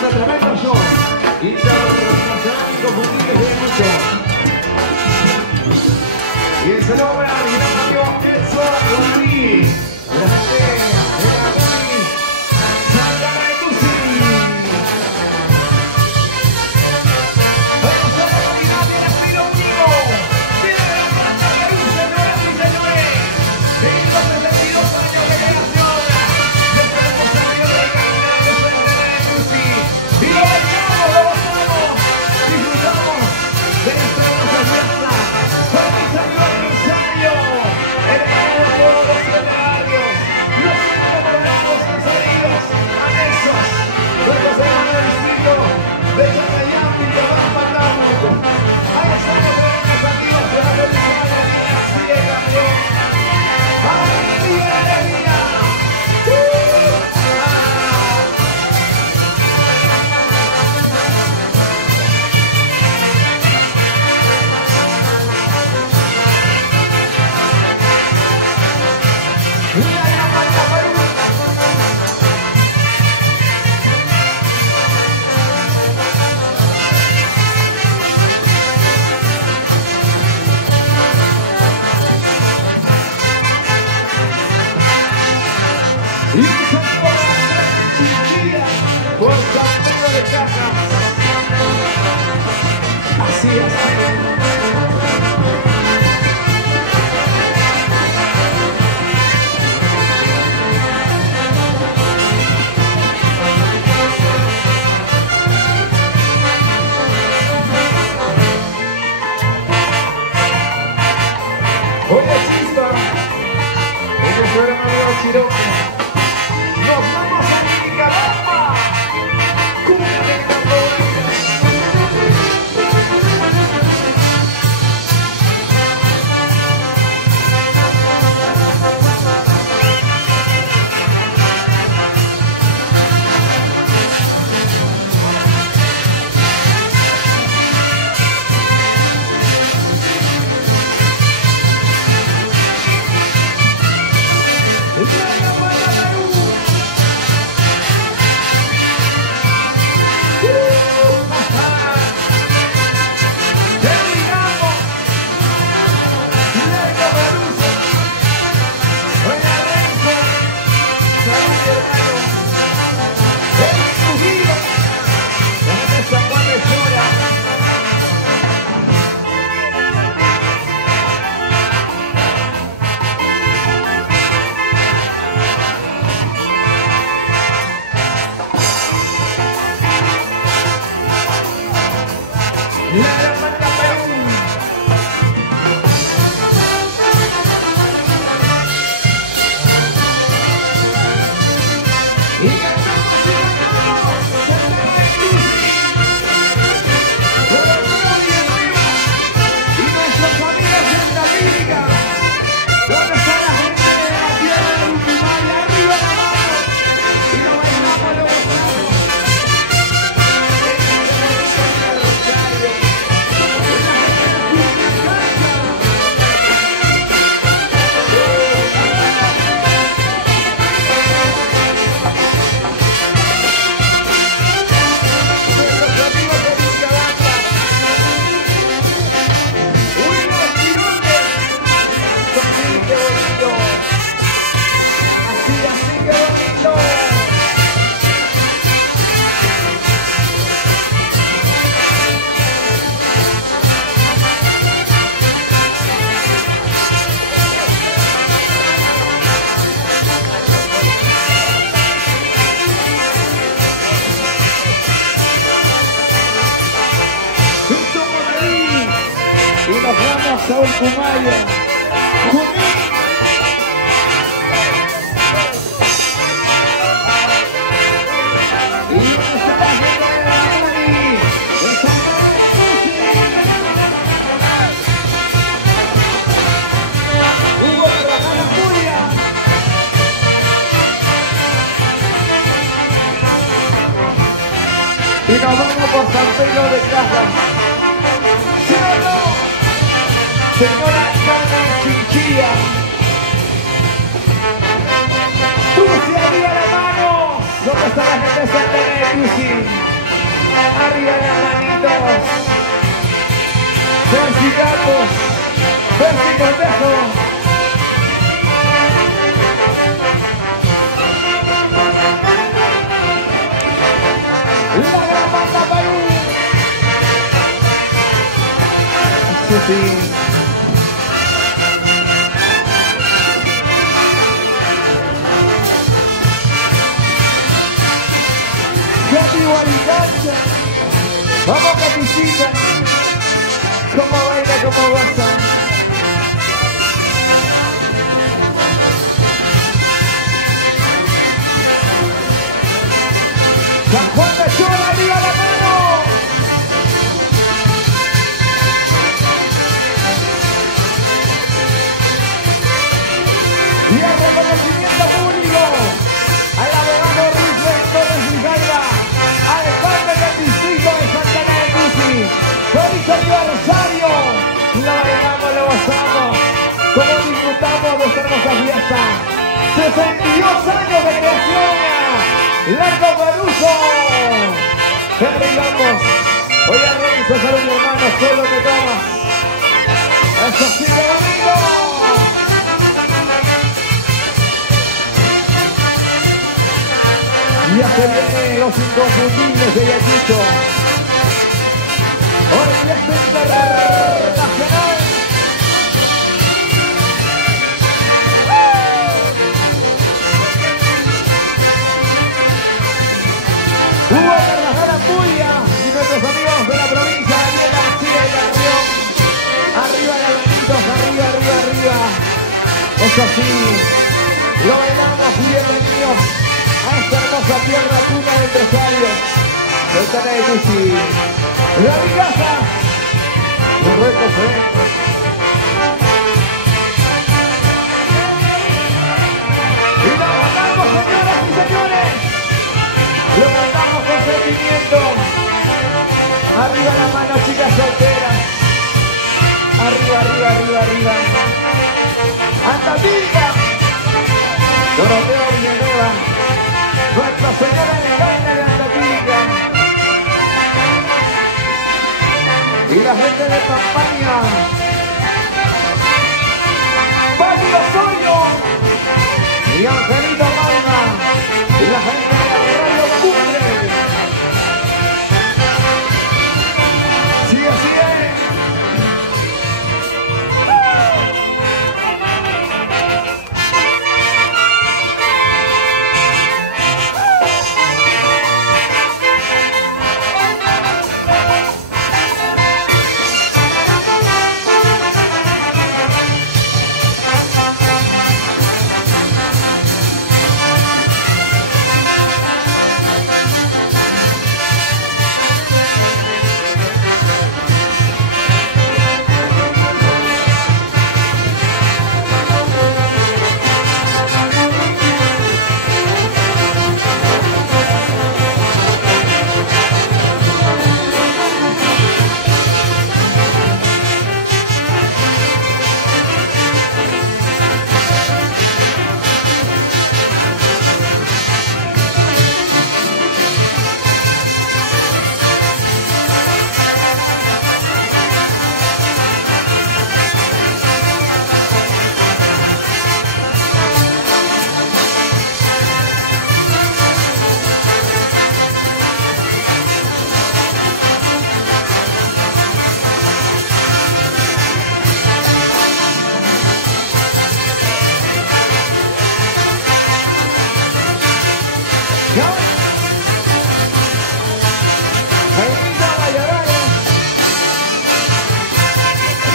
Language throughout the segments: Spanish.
este tremendo show internacional inconfundible de mucho. Y el saludo para mi gran amigo Edson Rodríguez, de la gente de la Goni Santa Cruz. Vamos a la unidad del estilo único de la Santa Cruz, señoras y señores. En los 72 años de creación, les traemos a Dios de Camino de Santa Cruz. Y lo bailamos, lo gozamos, disfrutamos de esta hermosa fiesta. ¡Feliz aniversario! El hermano de todos los escenarios, los enamorados consagrados, anexos, luego se van al distrito de Chacayán y te van mandando. Ahí estamos, hermanos amigos, de la felicidad de la así de campeón. ¡Alegría, alegría! Y un saludo a Chinchilla por San Pedro de Cajas. Así es. Oye, Chispa, ese fue el amigo Chiroque. Nos vamos a Nicaragua. Cumbia de Camboya. Y nos vamos a Urcumaya. Junín. Y vamos a la gente de la Goni de Santa Cruz. Hugo Trajano Furia. Y nos vamos por San Pedro de Cajas. ¿Sí o no? Señora Carmen Chinchilla, tú se arriba la mano, lo que a la gente de Santa Ana de Tusi. Arriba las manitos. Merci Campos. Merci Cortejo. La gran banda Perú. Sí, sí. Katy Guaricancha, vamos Caticita, como baila, como goza. San Juan de Chola, arriba la mano. Y el reconocimiento público al abogado Rubén Torres Vigalba, alcalde del distrito de Santa Ana de Tusi. ¡Feliz aniversario! Lo bailamos, lo gozamos, como disfrutamos de esta hermosa fiesta. 62 años de creación, Largo Caruso. ¡Qué brindamos! Oye, Renzo, salud mi hermano, solo te tomas. ¡Eso sí que bonito! Ya se vienen los inconfundibles de Ayacucho. Orquesta Internacional. Hugo Carvajal Puya y nuestros amigos de la provincia de García y Carrión. Arriba las manitos, arriba, arriba, arriba. Eso sí, lo bailamos y bienvenidos a esta hermosa tierra cuna de empresarios. Santa Ana de Tusi. La mi casa. Un reto fue. Y lo mandamos, señoras y señores. Lo mandamos con sentimiento. Arriba la mano, chicas solteras. Arriba, arriba, arriba, arriba. Antatilca. Doroteo Villanueva. Nuestra Señora Reina de Antatilca. Y la gente de Campaña. Pati Osorio. Y Angelito Malma. Y la gente de la Radio Cumbre. Sigue, sigue.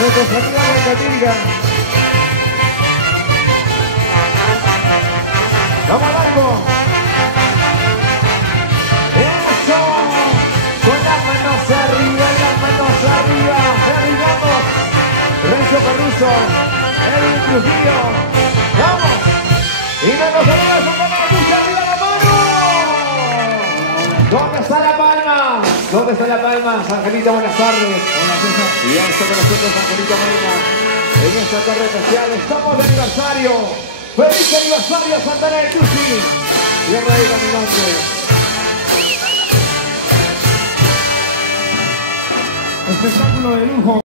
Nuestros amigos de Catilga. Vamos largo. Eso. Con las manos arriba, las manos arriba. Arribamos. Renzo Caruso. Edwin Trujillo. Vamos. Y nuestros amigos de Santa Ana de Tusi, arriba la mano. ¿Dónde está la palma? ¿Dónde está la palma? Angelita, buenas tardes. Hola, César. Y ya está con nosotros Angelita Molina. En esta tarde especial estamos de aniversario. ¡Feliz aniversario, Santa Ana de Tusi! Tierra de caminantes. Espectáculo de lujo.